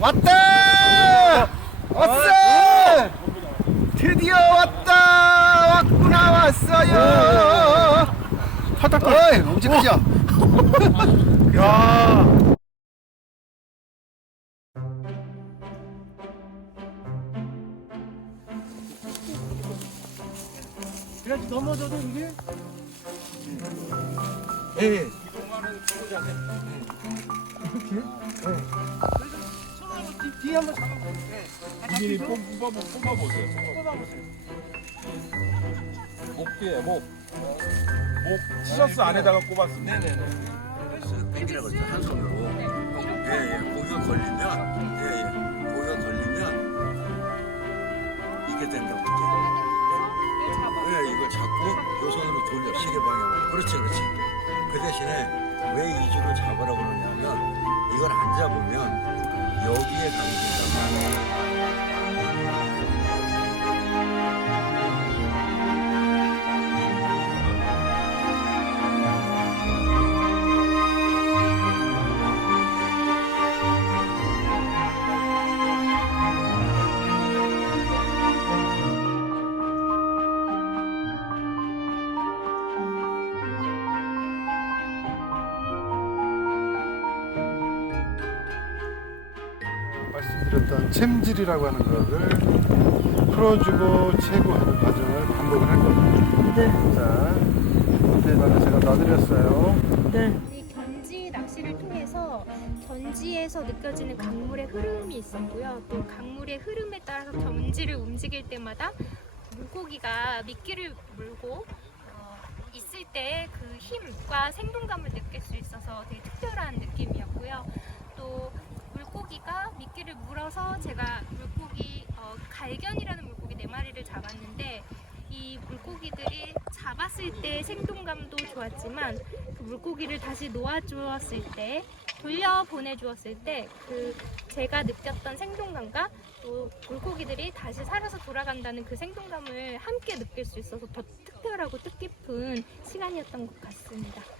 왔다! 왔어! 드디어 왔다! 왔구나 왔어요! 바닥 어이 엄청 크죠? 야. 그래도 넘어져도 이게 예. 뒤에 한번 잡아볼게. 미리 뽑아 뽑아보세요. 뽑아보세요. 목 뒤에 목. 목 티셔츠 안에다가 꼽았습니다. 네네네. 땡기라고 했죠. 한 손으로. 예예. 고기가 걸리면 예예. 고기가 걸리면 이게 된다고 이게. 예 이걸 잡고 요 손으로 돌려. 시계 방향으로. 그렇지 그렇지. 그 대신에 왜 이 줄을 잡으라고 그러냐면 이걸 안 잡으면 Bye. 말씀드렸던 챔질이라고 하는 거를 풀어주고 채고하는 과정을 반복을 할 겁니다. 네. 자, 밑에다가 제가 놔드렸어요. 네. 이 견지 낚시를 통해서 견지에서 느껴지는 강물의 흐름이 있었고요. 또 강물의 흐름에 따라서 견지를 움직일 때마다 물고기가 미끼를 물고 어, 있을 때 그 힘과 생동감을 느낄 수 있어서 되게 특별한 느낌이었고요. 또 물고기가 미끼를 물어서 제가 물고기 어, 갈견이라는 물고기 네 마리를 잡았는데 이 물고기들이 잡았을 때 생동감도 좋았지만 그 물고기를 다시 놓아주었을 때 돌려 보내주었을 때 그 제가 느꼈던 생동감과 또 물고기들이 다시 살아서 돌아간다는 그 생동감을 함께 느낄 수 있어서 더 특별하고 뜻깊은 시간이었던 것 같습니다.